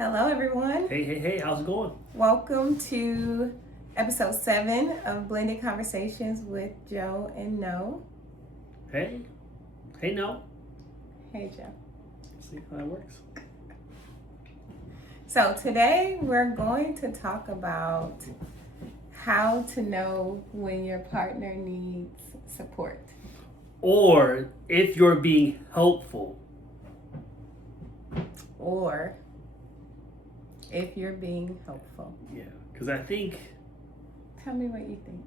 Hello, everyone. Hey, how's it going? Welcome to episode 7 of Blended Conversations with Joe and No. Hey, no. Hey, Joe. See how that works. So today we're going to talk about how to know when your partner needs support. Or if you're being helpful. Or if you're being helpful. Yeah, because I think... Tell me what you think.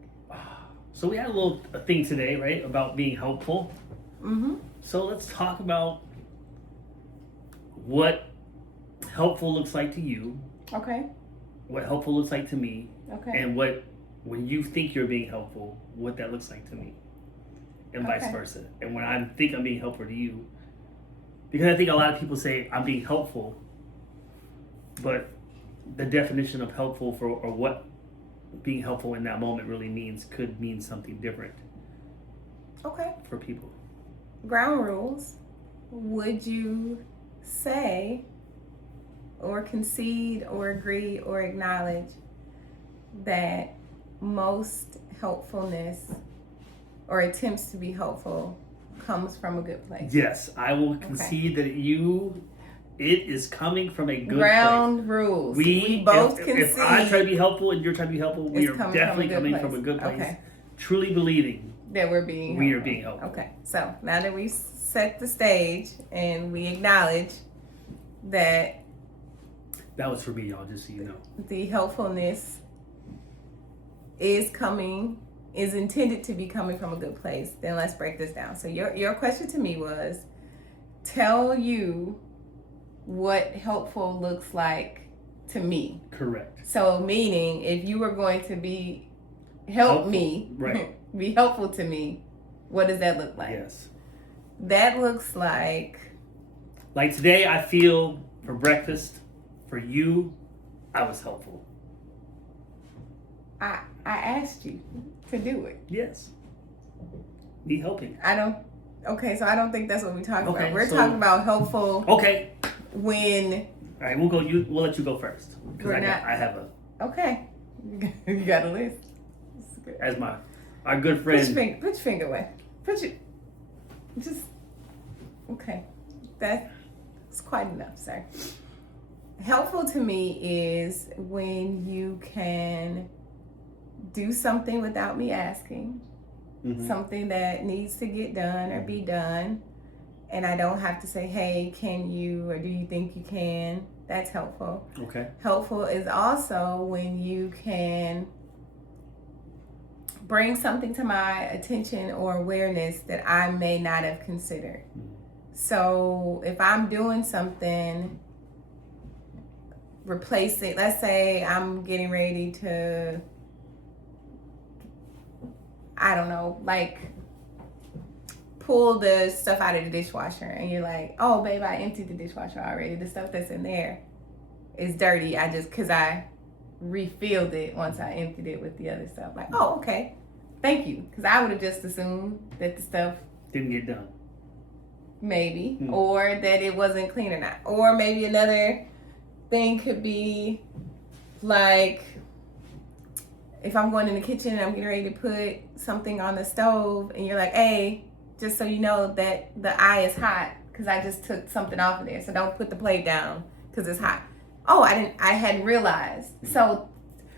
So we had a thing today, right, about being helpful. Mm-hmm. So let's talk about what helpful looks like to you. Okay. What helpful looks like to me. Okay. And when you think you're being helpful, what that looks like to me. And vice versa. And when I think I'm being helpful to you, because I think a lot of people say I'm being helpful, but the definition of helpful or what being helpful in that moment really means could mean something different. Okay. For people. Ground rules. Would you say or concede or agree or acknowledge that most helpfulness or attempts to be helpful comes from a good place? Yes, I will concede that it is coming from a good ground place. Rules. We both concede. If I try to be helpful and you're trying to be helpful, we are definitely coming from a good place. Okay. Truly believing that we're being helpful. Okay, so now that we've set the stage and we acknowledge that was for me, y'all, just so you know. The helpfulness is intended to be coming from a good place. Then let's break this down. So your question to me was, tell you what helpful looks like to me. Correct. So meaning, if you were going to be helpful, be helpful to me, what does that look like? Yes. That looks like today I feel for breakfast, for you, I was helpful. I asked you to do it. Yes. Me helping. I don't think that's what we're talking about. We're so, talking about helpful. Okay. When. All right, we'll let you go first. Because I have a. Okay. You got a list. As our good friend. Put your finger away. Okay. That's quite enough, sir. Helpful to me is when you can do something without me asking, something that needs to get done or be done, and I don't have to say, hey, can you, or do you think you can? That's helpful. Okay. Helpful is also when you can bring something to my attention or awareness that I may not have considered. So if I'm doing something, replacing, let's say I'm getting ready to, I don't know, pull the stuff out of the dishwasher, and you're like, oh babe, I emptied the dishwasher already. The stuff that's in there is dirty. Because I refilled it once I emptied it with the other stuff. Like, oh, okay, thank you. Because I would have just assumed that the stuff didn't get done. Maybe. Or that it wasn't clean or not. Or maybe another thing could be like, if I'm going in the kitchen and I'm getting ready to put something on the stove, and you're like, hey, just so you know that the eye is hot because I just took something off of there, so don't put the plate down because it's hot. Oh, I hadn't realized. So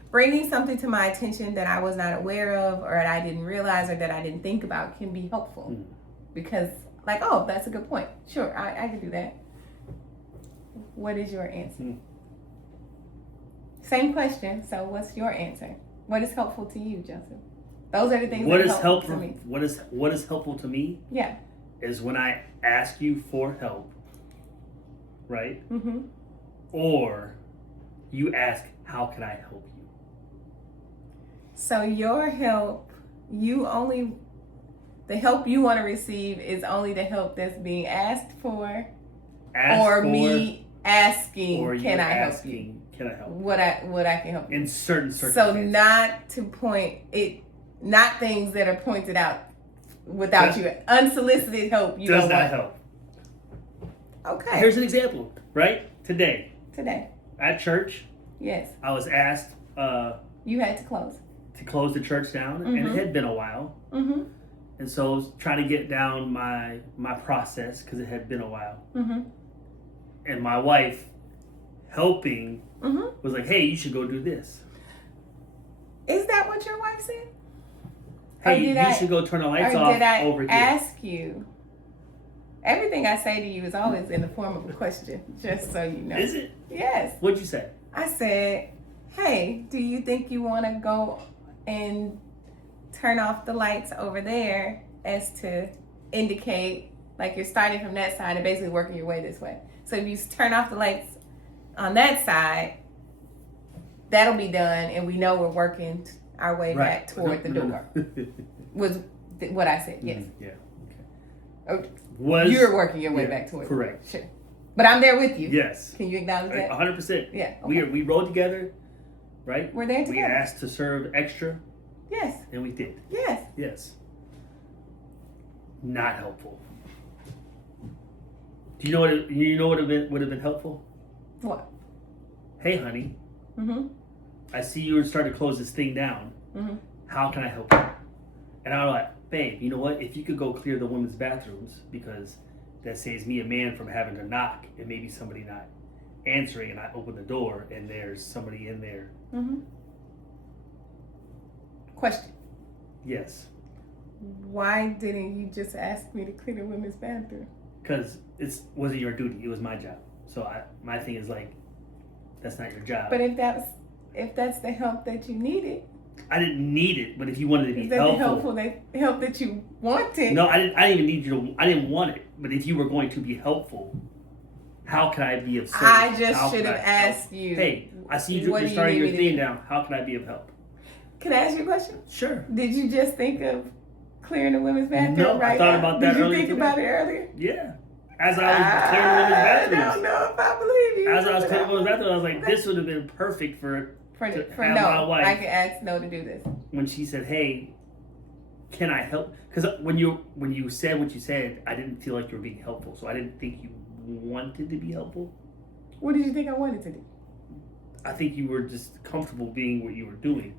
bringing something to my attention that I was not aware of, or that I didn't realize, or that I didn't think about, can be helpful. Because oh, that's a good point. Sure, I can do that. What is your answer? Same question. So what's your answer? What is helpful to you, Joseph? Those are the things that are helpful to me. What is helpful to me? Yeah. Is when I ask you for help, right? Mm-hmm. Or you ask, how can I help you? So your help, the help you want to receive is only the help that's being asked for, me asking, or can I help you? Can I help? What I can help you in certain circumstances. So not to point it, not things that are pointed out without you. Unsolicited help. Does not help. Okay. Here's an example. Right? Today. at church, Yes. I was asked You had to close. to close the church down, and it had been a while. Mm-hmm. And so I was trying to get down my process because it had been a while. Mm-hmm. And my wife helping Mm-hmm. was like, hey, you should go do this. Is that what your wife said? Hey, you should go turn the lights or off did I over here. ask you? Everything I say to you is always in the form of a question, just so you know. Is it? Yes. What'd you say? I said, hey, do you think you want to go and turn off the lights over there as to indicate like you're starting from that side and basically working your way this way? So if you turn off the lights on that side, that'll be done and we know we're working our way back toward the door. Was what I said, yes. Yeah. Okay. Was You're working your way back toward correct. Sure. But I'm there with you. Yes. Can you acknowledge that? 100%. Yeah. Okay. We rode together, right? We're there We together. asked to serve extra, Yes. and we did. Yes. Yes. Not helpful. Do you know what would have been helpful? What? Hey, honey, Mm-hmm. I see you were starting to close this thing down. Mm-hmm. How can I help you? And I was like, babe, you know what? If you could go clear the women's bathrooms, because that saves me, a man, from having to knock and maybe somebody not answering, and I open the door and there's somebody in there. Mm-hmm. Question. Yes. Why didn't you just ask me to clean the women's bathroom? Because it wasn't your duty. It was my job. So my thing is like, that's not your job. But if that's the help that you needed, I didn't need it, but if you wanted to be is that the help that you wanted? No, I didn't even need you to. I didn't want it. But if you were going to be helpful, how can I be of service? I just should have asked you. Hey, I see you're what do you starting need your me to thing do? down. How can I be of help? Can I ask you a question? Sure. Did you just think of clearing the women's bathroom No, right I thought now? about that Did you earlier think today. about it earlier? Yeah. As I was clearing the women's bathrooms. I don't know if I believe you. As I was clearing the women's bathrooms, I was like, this would have been perfect for For to no, have my wife. I can ask no to do this. When she said, hey, can I help? Because when you said what you said, I didn't feel like you were being helpful. So I didn't think you wanted to be helpful. What did you think I wanted to do? I think you were just comfortable being what you were doing.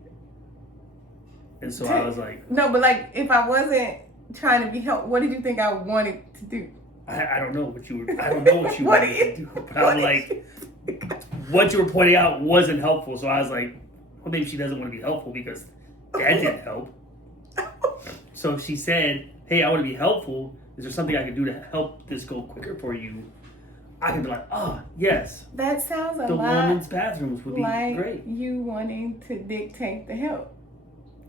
And so I was like, No, but like if I wasn't trying to be helpful, what did you think I wanted to do? I don't know what you were. I don't know what you What wanted do you- to do. But I was like, what you were pointing out wasn't helpful. So I was like, well, maybe she doesn't want to be helpful because that didn't help. So she said, hey, I want to be helpful. Is there something I can do to help this go quicker for you? I could be like, oh, yes. That sounds a The lot women's bathrooms would be like great. you wanting to dictate the help.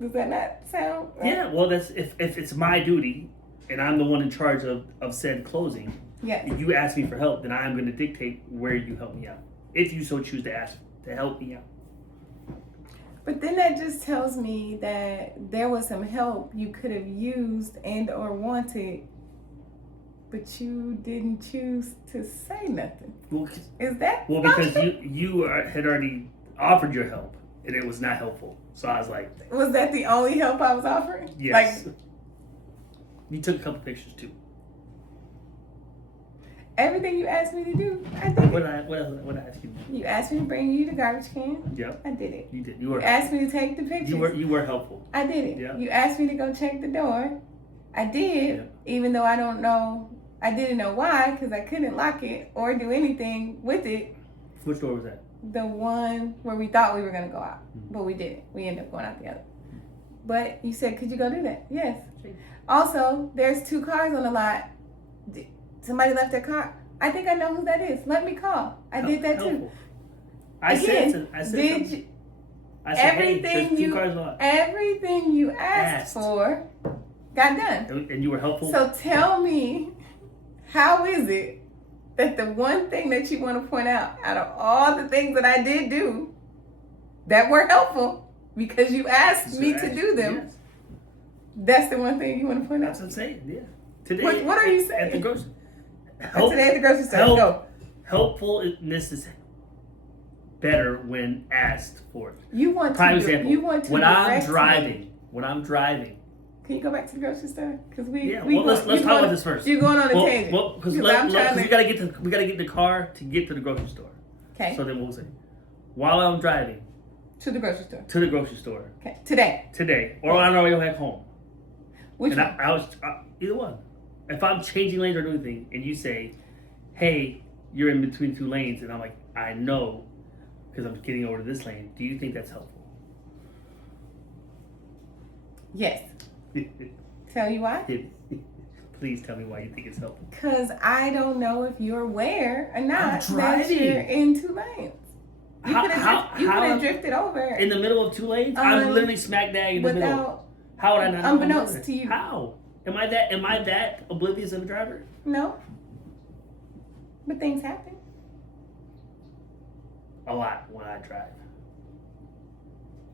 Does that not sound right? Yeah, well, that's if it's my duty and I'm the one in charge of said closing, Yes. if you ask me for help, then I'm going to dictate where you help me out. If you so choose to ask to help me out. But then that just tells me that there was some help you could have used and or wanted, but you didn't choose to say nothing. Well, Is that because possible? you had already offered your help and it was not helpful. So I was like, Was that the only help I was offering? yes. Like You took a couple pictures too. everything you asked me to do, I did. What did I ask you? You asked me to bring you the garbage can. Yep, I did it. you did. You asked me to take the pictures. You were helpful. I did it. Yeah. You asked me to go check the door. I did, Yeah. even though I didn't know why, because I couldn't lock it or do anything with it. Which door was that? The one where we thought we were going to go out, Mhm. but we didn't. We ended up going out the other. But you said, could you go do that? Yes. Also, there's 2 cars on the lot. Somebody left their car. I think I know who that is. Let me call. I did that too. Helpful. I Again, said did something. you, I said, hey, there's everything 2 cars on. everything you asked for got done. And you were helpful? So tell me, how is it that the one thing that you want to point out of all the things that I did do that were helpful because you asked me to do them, Yes. that's the one thing you want to point That's out? what I'm saying, yeah. Today, What are you saying? At the grocery. Today at the grocery store. help. Go. Helpfulness is better when asked for. You want to. Prime example. You want to. When I'm direct me. driving. Can you go back to the grocery store? Because we. Yeah. we Well, let's talk about this first. You're going on a tangent. Well, because I'm trying we gotta get the car to get to the grocery store. Okay. So then we'll say, while I'm driving To the grocery store. to the grocery store Okay. Today. or on our way back home. Which And one? I was either one. If I'm changing lanes or doing anything, and you say, "Hey, you're in between two lanes," and I'm like, "I know, because I'm getting over to this lane." Do you think that's helpful? Yes. Tell you why? Please tell me why you think it's helpful. Because I don't know if you're aware or not that driving. you're in two lanes. You could have drifted over In the middle of two lanes? I'm literally smack dab in the middle. How would I not? Unbeknownst to you. How? Am I that oblivious of a driver? No. But things happen. A lot when I drive.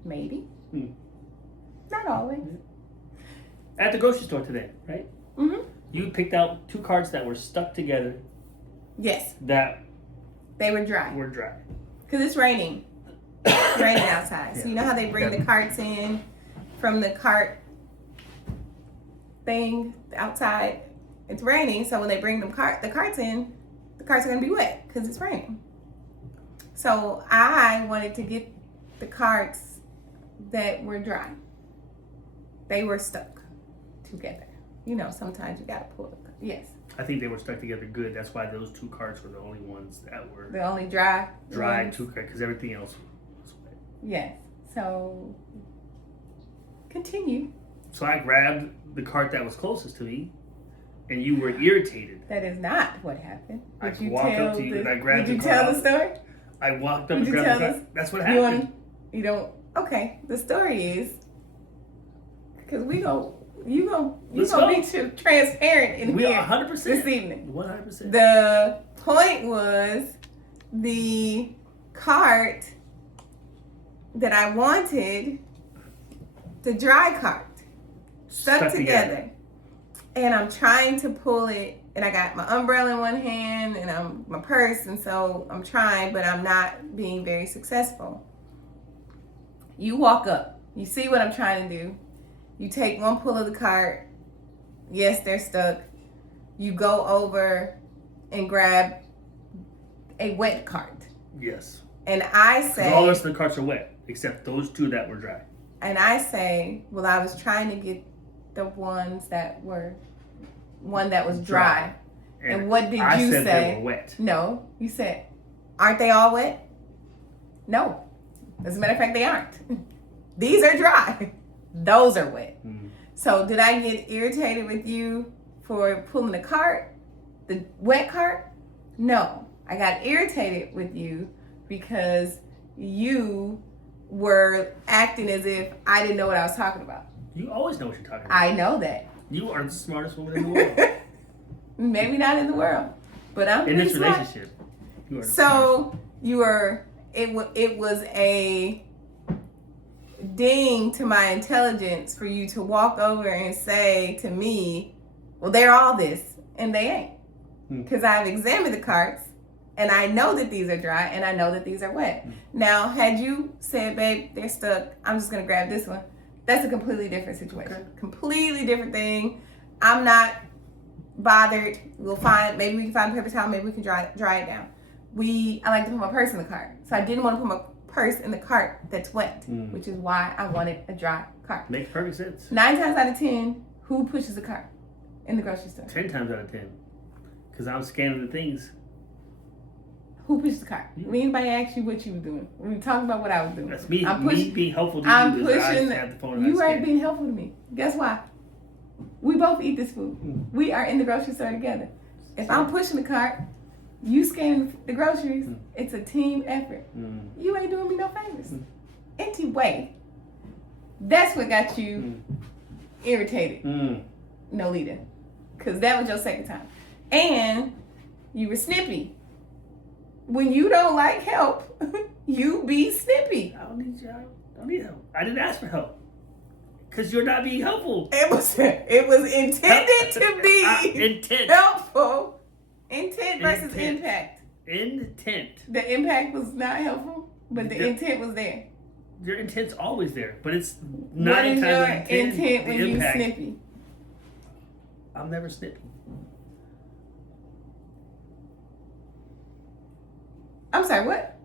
Maybe. Not always. At the grocery store today, right? Mm-hmm. You picked out two carts that were stuck together. Yes. That they were dry. Because it's raining. It's raining outside. So you know how they bring the carts in from the cart thing outside? It's raining, so when they bring the carts in, the carts are going to be wet because it's raining. So I wanted to get the carts that were dry. They were stuck together. You know, sometimes you got to pull the yes. I think they were stuck together good. That's why those two carts were the only ones that were the only dry ones. because everything else was wet. Yes. So continue. So I grabbed the cart that was closest to me, and you were irritated. That is not what happened. I walked up to you and I grabbed the cart. Did you tell the story? I walked up and grabbed the cart. That's what happened. You don't. Okay. The story is because you gonna be transparent in we here. 100% this evening. 100%. The point was the cart that I wanted, the dry cart, stuck together. And I'm trying to pull it, and I got my umbrella in one hand and my purse, and so I'm trying, but I'm not being very successful. You walk up, you see what I'm trying to do. You take one pull of the cart. Yes, they're stuck. You go over and grab a wet cart. Yes. And I say... all the rest of the carts are wet, except those two that were dry. And I say, well, I was trying to get the one that was dry. And what did you say? They were wet. No, you said, aren't they all wet? No. As a matter of fact, they aren't. These are dry. Those are wet. Mm. So did I get irritated with you for pulling the cart, the wet cart? No. I got irritated with you because you were acting as if I didn't know what I was talking about. You always know what you're talking about. I know that. You are the smartest woman in the world. Maybe not in the world, but I'm in this smart. relationship. You are so you were. It was a ding to my intelligence for you to walk over and say to me, "Well, they're all this," and they ain't, because I've examined the carts and I know that these are dry and I know that these are wet. Now, had you said, "Babe, they're stuck. I'm just gonna grab this one," that's a completely different situation. Okay. Completely different thing. I'm not bothered. We'll find, maybe we can find a paper towel, maybe we can dry it down. I like to put my purse in the cart. So I didn't want to put my purse in the cart that's wet, which is why I wanted a dry cart. Makes perfect sense. 9 times out of 10, who pushes the cart in the grocery store? 10 times out of 10. Because I'm scanning the things. Who pushed the cart? When anybody asked you what you were doing, we talked about what I was doing. That's me. Me being helpful to you. I'm pushing. You weren't being helpful to me. Guess why? We both eat this food. We are in the grocery store together. If I'm pushing the cart, you scan the groceries, it's a team effort. You ain't doing me no favors. Anyway, that's what got you irritated, Nolita. Because that was your second time. And you were snippy. When you don't like help, you be snippy. I don't need help. I didn't ask for help. Because you're not being helpful. It was intended to be helpful. Intent versus impact. Intent. The impact was not helpful, but the intent was there. Your intent's always there, but it's what is your intent when you snippy? I'm never snippy. I'm sorry, what?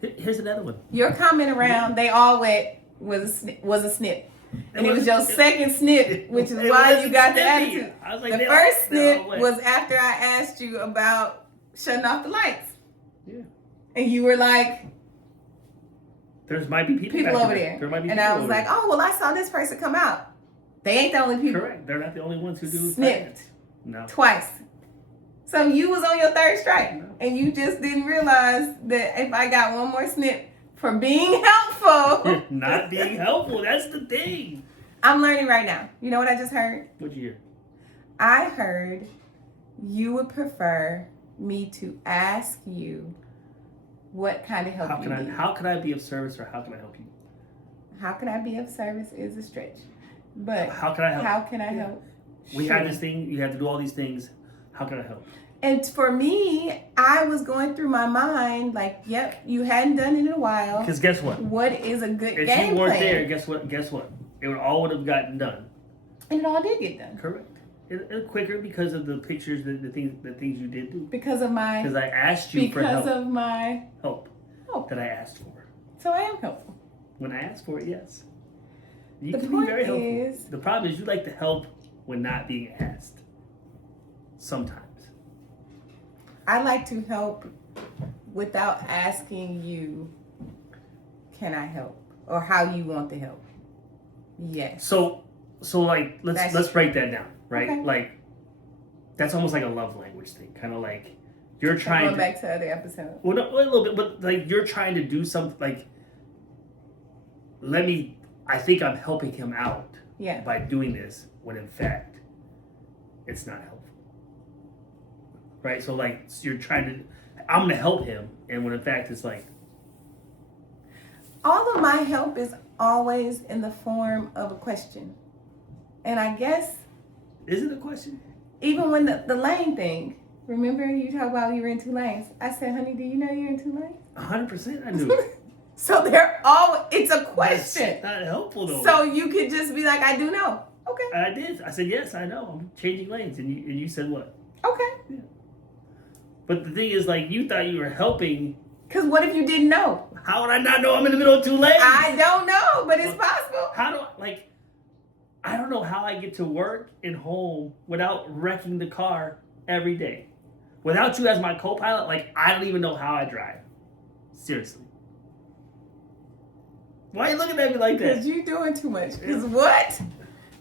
Here's another one. Your comment around they all wet was a snip. And it was your second snip, which is why you got the attitude. I was like, the first snip was after I asked you about shutting off the lights. Yeah. And you were like, there might be people over there. There might be and I was like, oh, well, I saw this person come out. They ain't the only people. Correct. They're not the only ones who do snipped. No. Twice. So you was on your third strike. No. And you just didn't realize that if I got one more snip for being helpful. Not being helpful. That's the thing. I'm learning right now. You know what I just heard? What'd you hear? I heard you would prefer me to ask you what kind of help you need. How can I be of service, or how can I help you? How can I be of service is a stretch. But how can I help? How can I help? We had this thing, you had to do all these things. How can I help? And for me, I was going through my mind like, yep, you hadn't done it in a while. Because guess what? What is a good if game you weren't plan? there, guess what? It would have gotten done. And it all did get done. Correct. It quicker because of the pictures, the things you did do. Because of my. Because I asked you for help. Because of my help that I asked for. So I am helpful. When I asked for it, yes. You the can point be very helpful. Is, the problem is you like to help when not being asked. Sometimes. I like to help without asking you, can I help? Or how you want the help. Yes. So like let's break that down, right? Okay. Like that's almost like a love language thing. Kind of like you're trying going back to other episodes. Well, no, a little bit, but like you're trying to do something like I think I'm helping him out by doing this when in fact it's not helpful. Right? So like you're trying to I'm gonna help him, and when in fact it's like all of my help is always in the form of a question. And I guess is it a question? Even when the lane thing, remember you talk about you were in 2 lanes. I said, honey, do you know you're in 2 lanes? 100% I do. So it's a question. That's not helpful though. So you could just be like, I do know. Okay. I did. I said, yes, I know. I'm changing lanes. And you said what? Okay. Yeah. But the thing is, like, you thought you were helping. Because what if you didn't know? How would I not know I'm in the middle of 2 lanes? I don't know, but it's possible. I don't know how I get to work and home without wrecking the car every day. Without you as my co-pilot, like, I don't even know how I drive. Seriously. Why are you looking at me like that? Because you're doing too much. Because what?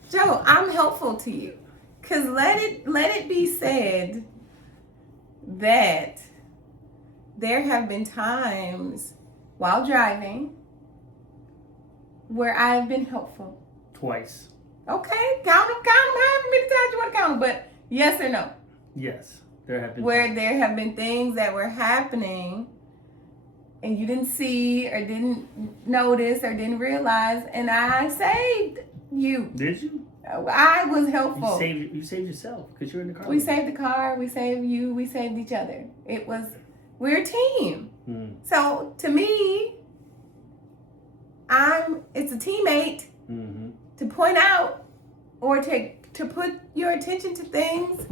Joe, I'm helpful to you. Because let it be said that there have been times while driving where I've been helpful. Twice. Okay, count them however many times you want to count them, but yes or no? Yes, there have been where times. There have been things that were happening and you didn't see or didn't notice or didn't realize, and I saved you. Did you? I was helpful. You saved yourself because you're in the car. We saved the car, we saved you, we saved each other. We're a team. So to me, it's a teammate to point out or to put your attention to things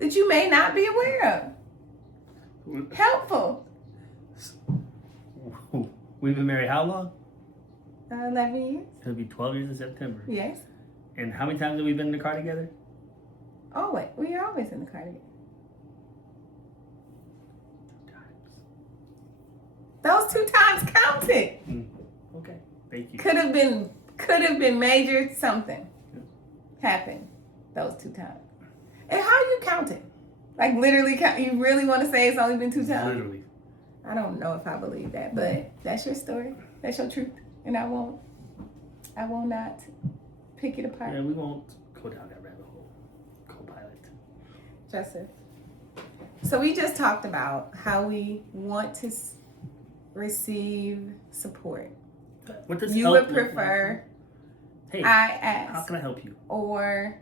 that you may not be aware of. Helpful. We've been married how long? 11 years. It'll be 12 years in September. Yes. And how many times have we been in the car together? Always. We are always in the car together. 2 times. Those 2 times counted. Okay. Thank you. Could have been major something happened those 2 times. And how you count it? Like literally count? You really want to say it's only been 2 times? Literally. I don't know if I believe that, but that's your story. That's your truth. And I will not pick it apart. Yeah, we won't go down that rabbit hole. Co-pilot. Joseph. So we just talked about how we want to receive support. What does you would prefer hey, I ask. How can I help you? Or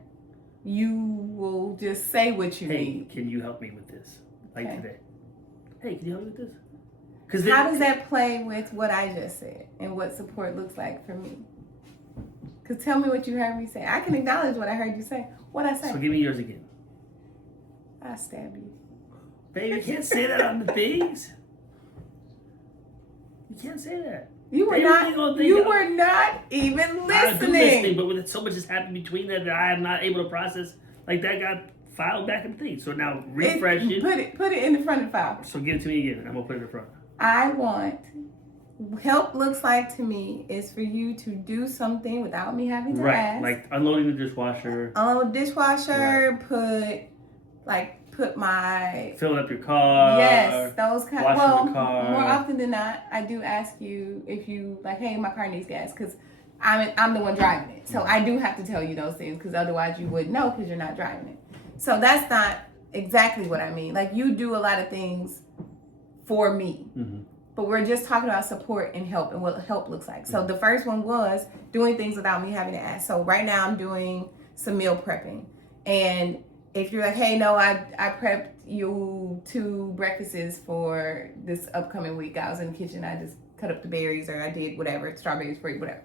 you will just say what you need. Can you help me with this? Like today. Hey, can you help me with this? How does that play with what I just said and what support looks like for me? Because tell me what you heard me say. I can acknowledge what I heard you say. What I say? So give me yours again. I stab you. Baby, you can't say that on the things. You can't say that. You were They not. really gonna think You I'm- were not even I do listening. listening, but with so much has happened between that I am not able to process. Like that got filed back in the thing. So now refresh it. Put it in the front of the file. So give it to me again. I'm gonna put it in front. I want help looks like to me is for you to do something without me having to Right, ask. like unloading the dishwasher, Dishwasher, put my filling up your car. yes, those kind. washing Well, the car. more often than not, I do ask you if you like, hey, my car needs gas because I'm the one driving it. So I do have to tell you those things because otherwise you wouldn't know because you're not driving it. So that's not exactly what I mean. Like you do a lot of things for me. Mm-hmm. But we're just talking about support and help and what help looks like. So the first one was doing things without me having to ask. So right now I'm doing some meal prepping. And if you're like, hey, no, I prepped you 2 breakfasts for this upcoming week. I was in the kitchen. I just cut up the berries or I did whatever, strawberries for you, whatever.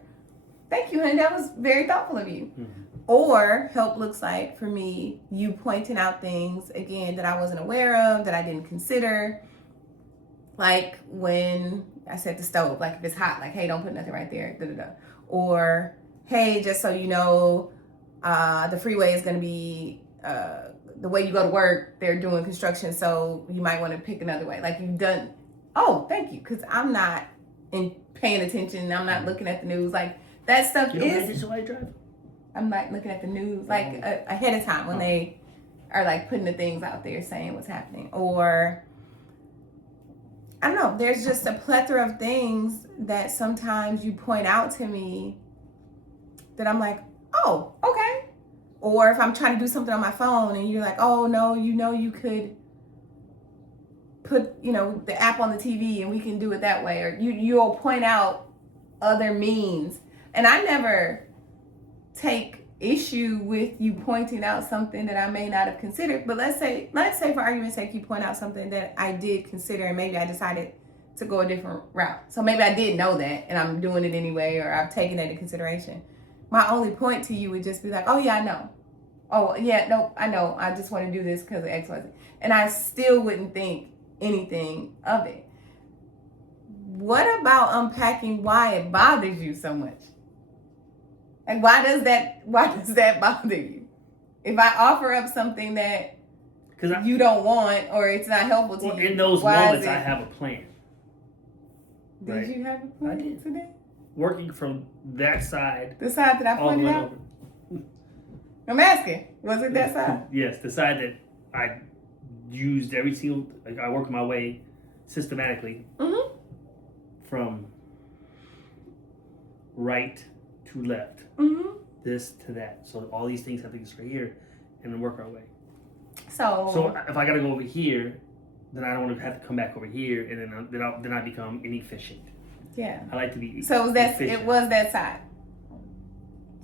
Thank you, honey. That was very thoughtful of you. Mm-hmm. Or help looks like for me, you pointing out things, again, that I wasn't aware of, that I didn't consider. Like when I set the stove, like if it's hot, like, hey, don't put nothing right there, da-da-da. Or, hey, just so you know, the freeway is going to be, the way you go to work, they're doing construction, so you might want to pick another way. Like you've done, oh, thank you, because I'm not paying attention. I'm not looking at the news. Like that stuff You don't is, pay attention while you drive? I'm not looking at the news, like ahead of time when they are like putting the things out there saying what's happening. Or I don't know, there's just a plethora of things that sometimes you point out to me that I'm like, oh, okay. Or if I'm trying to do something on my phone and you're like, oh no, you could put, the app on the TV and we can do it that way. Or you'll point out other means. And I never take issue with you pointing out something that I may not have considered. But let's say for argument's sake, you point out something that I did consider and maybe I decided to go a different route. So maybe I did know that and I'm doing it anyway, or I've taken that into consideration. My only point to you would just be like, oh yeah, I know. Oh yeah, no, I know. I just want to do this because of X, Y, Z. And I still wouldn't think anything of it. What about unpacking why it bothers you so much? Like why does that bother you? If I offer up something that you don't want or it's not helpful to you, in those moments I have a plan. Did right? You have a plan today? Working from that side. The side that I pointed out? I'm asking. Was it that side? Yes, the side that I used every single, like I worked my way systematically from right to left, this to that. So all these things have to get straight here and then work our way. So if I got to go over here, then I don't want to have to come back over here, and then I become inefficient. Yeah. I like to be. So efficient. It was that side.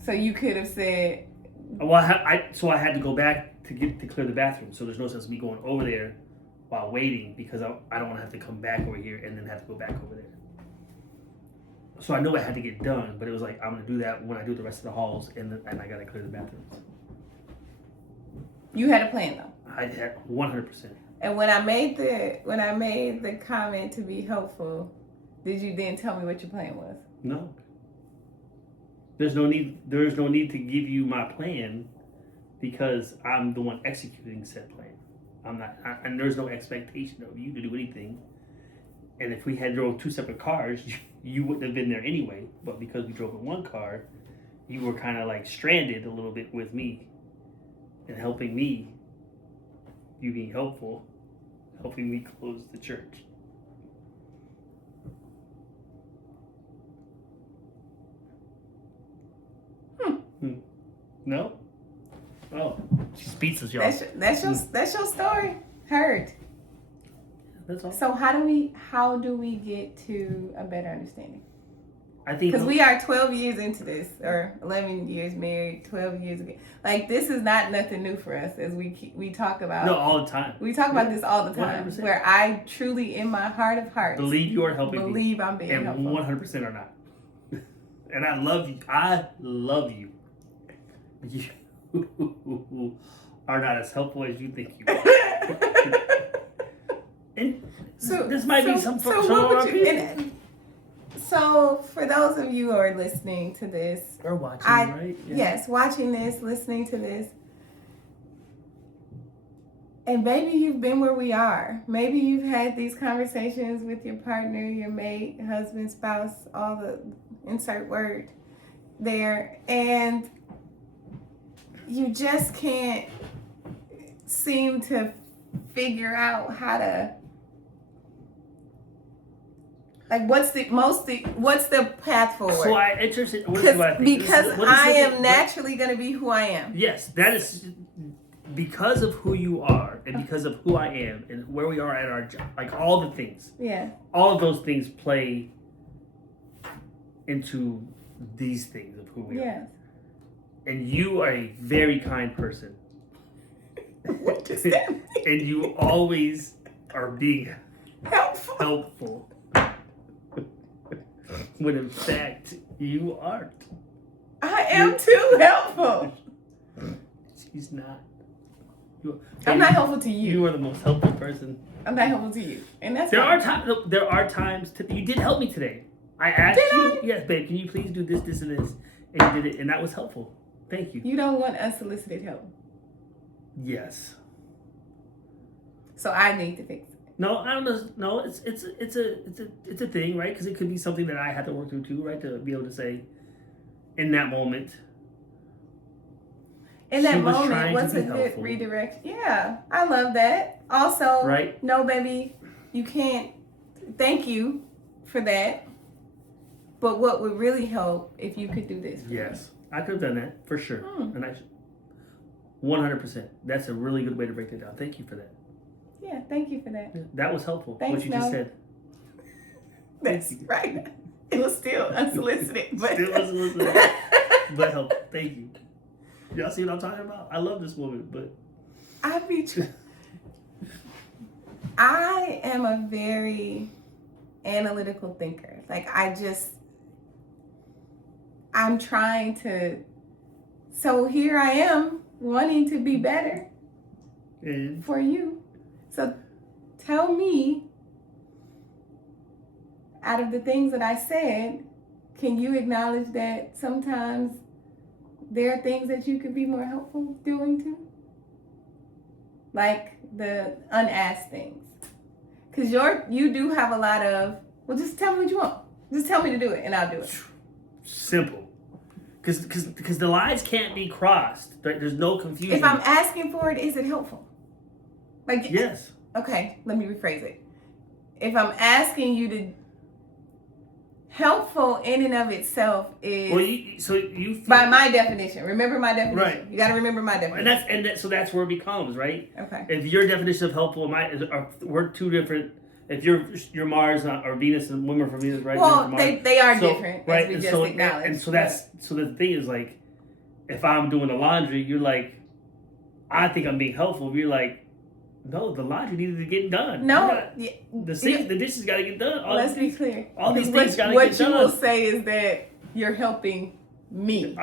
So you could have said. Well, I had to go back to clear the bathroom. So there's no sense of me going over there while waiting because I don't want to have to come back over here and then have to go back over there. So I know it had to get done, but it was like I'm gonna do that when I do the rest of the halls, and I gotta clear the bathrooms. You had a plan though. I had 100%. And when I made the comment to be helpful, did you then tell me what your plan was? No. There's no need to give you my plan because I'm the one executing said plan. I'm not, and there's no expectation of you to do anything. And if we had drove 2 separate cars, you wouldn't have been there anyway. But because we drove in one car, you were kind of like stranded a little bit with me and helping me. You being helpful, helping me close the church. No? Oh, she's speechless, y'all. That's your story. Heard. That's all. So how do we get to a better understanding? I think because we are 12 years into this, or 11 years married, 12 years ago. Like this is not nothing new for us, as we talk about. No, all the time. We talk about this all the time. 100%. Where I truly, in my heart of hearts, believe you are helping me. Believe I'm being and helpful. 100% are not. And I love you. I love you. You are not as helpful as you think you are. And so this might be some of our people. So, for those of you who are listening to this, or watching, right? Yeah. Yes, watching this, listening to this, and maybe you've been where we are. Maybe you've had these conversations with your partner, your mate, husband, spouse, all the insert word there, and you just can't seem to figure out how to, like, what's the path forward? So I interested. What do I think? Because I am naturally going to be who I am. Yes, that is because of who you are, and because of who I am, and where we are at our job. Like all the things. Yeah. All of those things play into these things of who we are. And you are a very kind person. What does that mean? And you always are being helpful. When in fact you aren't. I am too helpful. She's not. I'm not helpful to you. You are the most helpful person. I'm not helpful to you, and that's there are times. You did help me today. I asked you, yes, babe, can you please do this, this, and this, and you did it, and that was helpful. Thank you. You don't want unsolicited help. Yes. So I need to fix it. No, I don't know. No, it's a thing, right? Because it could be something that I had to work through too, right? To be able to say, in that moment. In that moment, what's a good redirect? Yeah, I love that. Also, right? No, baby, you can't. Thank you for that. But what would really help if you could do this? Yes, I could have done that for sure, and I 100%. That's a really good way to break it down. Thank you for that. Yeah, thank you for that. That was helpful. Thanks, what you just said. That's right. It was still unsolicited, but still unsolicited, but helpful. Thank you. Y'all see what I'm talking about? I love this woman, but I am a very analytical thinker. Like I'm trying to. So here I am wanting to be better for you. So tell me, out of the things that I said, can you acknowledge that sometimes there are things that you could be more helpful doing too? Like the unasked things. Because you do have a lot of, well, just tell me what you want. Just tell me to do it and I'll do it. Simple. Because the lines can't be crossed. There's no confusion. If I'm asking for it, is it helpful? Like, yes. Okay, let me rephrase it. If I'm asking you to, helpful in and of itself is, well, by my definition. Remember my definition. Right. You got to remember my definition. So that's where it becomes, right? Okay. If your definition of helpful we're two different. If you're Mars or Venus and women from Venus, right? Well, they are different, right? As we just acknowledged. And so the thing is, like, if I'm doing the laundry, you're like, I think I'm being helpful. You're like, no, the laundry needed to get done. No, the dishes got to get done. Let's be clear. All these things got to get done. What you will say is that you're helping me.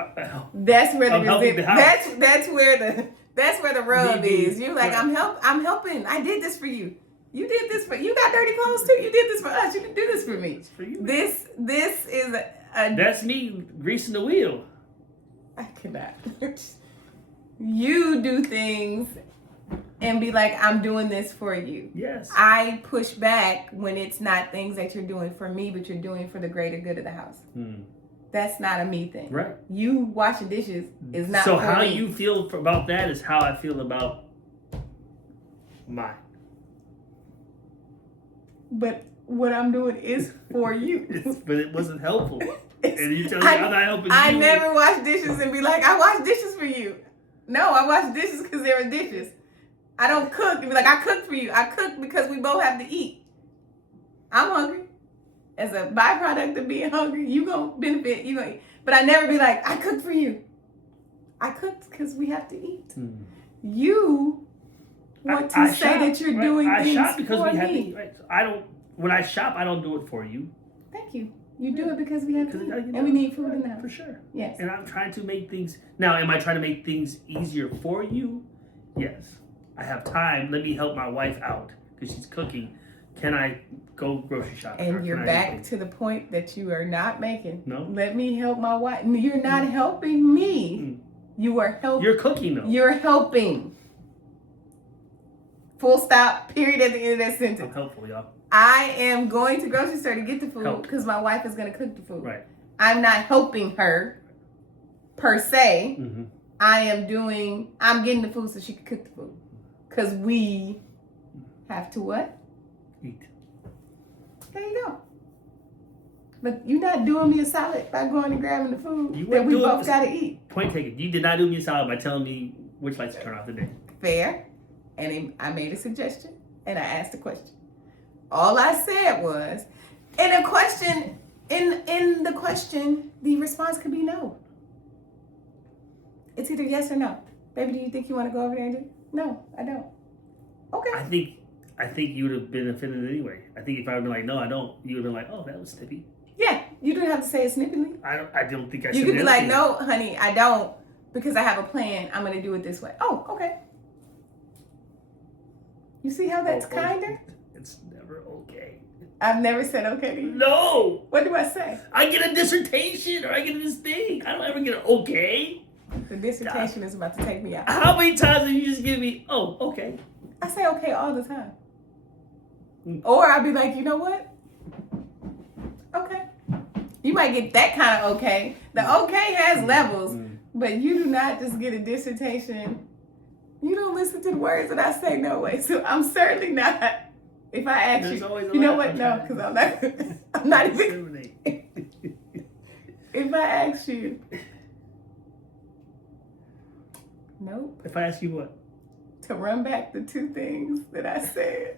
That's where that's where the rub is. You're like, I'm helping. I did this for you. You did this for you. Got dirty clothes too. You did this for us. You can do this for me. It's for you. This is a that's me greasing the wheel. I cannot. You do things and be like, I'm doing this for you. Yes. I push back when it's not things that you're doing for me, but you're doing for the greater good of the house. That's not a me thing. Right. You washing dishes is not. So for how me. you feel about that is how I feel about mine. But what I'm doing is for you. But it wasn't helpful. And you tell me I'm not helping you. I never wash dishes and be like, I wash dishes for you. No, I wash dishes because there are dishes. I don't cook and be like, I cook for you. I cook because we both have to eat. I'm hungry. As a byproduct of being hungry, you gonna benefit. You gonna eat. But I never be like, I cook for you. I cook because we have to eat. You want to say that you're doing things I shop because for we have to me. eat. Right? When I shop, I don't do it for you. Thank you. You do it because we have to eat. And we need food in the house. For sure. Yes. And I'm trying to make things... Now, am I trying to make things easier for you? Yes. I have time. Let me help my wife out because she's cooking. Can I go grocery shopping? And you're back to the point that you are not making. No. Let me help my wife. You're not helping me. You are helping. You're cooking though. You're helping. Full stop, period at the end of that sentence. I'm helpful, y'all. I am going to grocery store to get the food Help. because my wife is going to cook the food. Right. I'm not helping her per se. Mm-hmm. I'm getting the food so she can cook the food. Because we have to what? Eat. There you go. But you're not doing me a solid by going and grabbing the food You that weren't we doing both got to eat. Point taken. You did not do me a solid by telling me which lights to turn off today. Fair. And I made a suggestion and I asked a question. All I said was, in the question, the response could be no. It's either yes or no. Baby, do you think you want to go over there and do it? No, I don't. Okay. I think you would have been offended anyway. I think if I would have been like, no, I don't, you would have been like, oh, that was snippy. Yeah, you don't have to say it snippily. I don't think I You said could be like, anything. no, honey, I don't, because I have a plan. I'm going to do it this way. Oh, okay. You see how that's kinder? It's never okay. I've never said okay to you. No! What do I say? I get a dissertation or I get this thing. I don't ever get an okay. The dissertation is about to take me out. How many times have you just give me, oh, okay? I say okay all the time. Or I'll be like, you know what? Okay. You might get that kind of okay. The okay has levels, but you do not just get a dissertation. You don't listen to the words that I say no way. So I'm certainly not. If I ask There's you, always a you know lot. what? No, because I'm not. I'm not even. Discriminate. If I ask you, nope. If I ask you what? To run back the two things that I said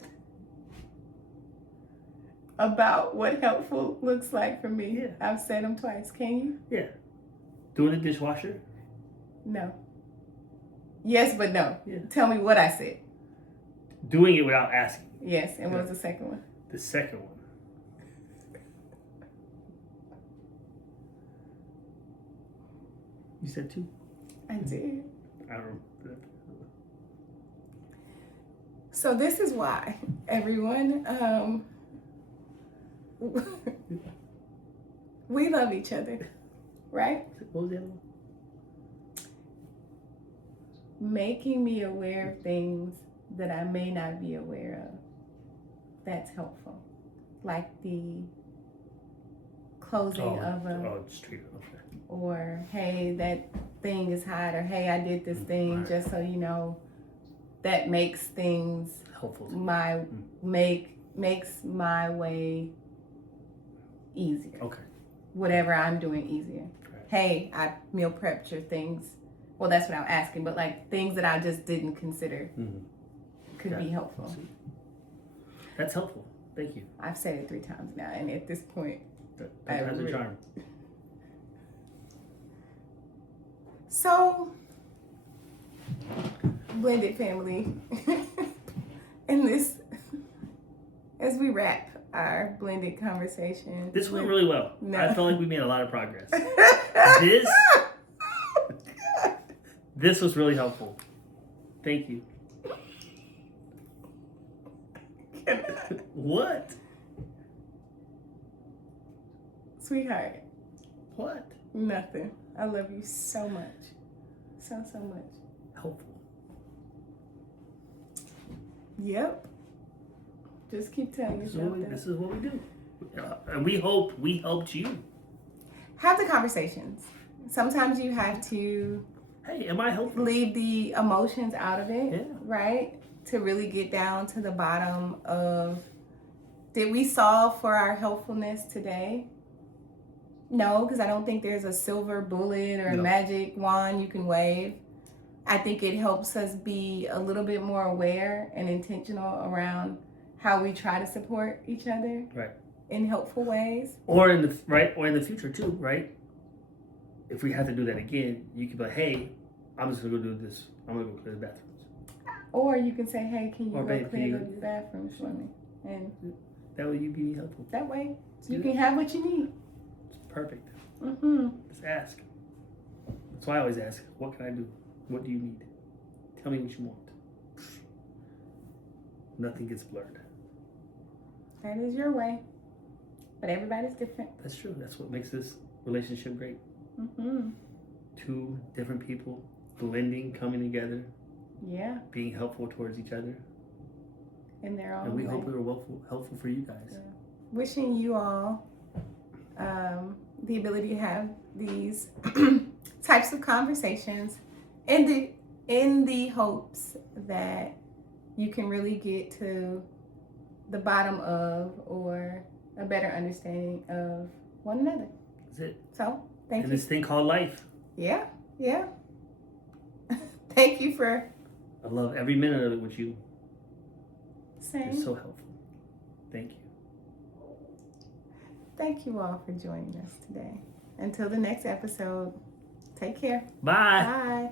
about what helpful looks like for me. Yeah. I've said them twice. Can you? Yeah. Doing the dishwasher? No. Yes, but no. Yeah. Tell me what I said. Doing it without asking. Yes, and what was the second one? The second one. You said two? I did. I don't know. So this is why everyone, we love each other, right? What was the other one? Making me aware of things that I may not be aware of. That's helpful. Like the closing of a, just treat it. Okay. or hey, that thing is hot, or hey, I did this thing, Right. just so you know. That makes things Helpful. makes my way easier. Okay. Whatever I'm doing easier. Right. Hey, I meal prepped your things. Well, that's what I'm asking, but like things that I just didn't consider could be helpful. That's helpful. Thank you. I've said it 3 times now, and at this point, That has a charm. so blended family, in this, as we wrap our blended conversation. This went really well. No. I felt like we made a lot of progress. This was really helpful. Thank you. What? Sweetheart, What? nothing. I love you so much. So much. Helpful. Yep. Just keep telling yourself that. This is what we do. And we hope we helped you. Have the conversations. Sometimes you have to Hey, am I helpful? leave the emotions out of it, Yeah. right? To really get down to the bottom of, did we solve for our helpfulness today? No, because I don't think there's a silver bullet or a No. magic wand you can wave. I think it helps us be a little bit more aware and intentional around how we try to support each other, Right. in helpful ways. Or in the future too, right? If we have to do that again, you could be like, hey, I'm just gonna go do this. I'm gonna go clear the bathrooms. Or you can say, hey, can you Or go babe, can clear you the go- bathrooms for me? And That way you be helpful. that way, you Yeah. can have what you need. It's perfect. Mm-hmm. Just ask. That's why I always ask, what can I do? What do you need? Tell me what you want. Nothing gets blurred. That is your way. But everybody's different. That's true. That's what makes this relationship great. Mm-hmm. Two different people blending, coming together, Yeah. being helpful towards each other. In their own And we way. hope we were helpful for you guys. Yeah. Wishing you all the ability to have these types of conversations in the hopes that you can really get to the bottom of or a better understanding of one another. That's it. So thank And you. this thing called life. Yeah. Thank you for I love every minute of it with you. saying. You're so helpful. Thank you. Thank you all for joining us today. Until the next episode, take care. Bye. Bye.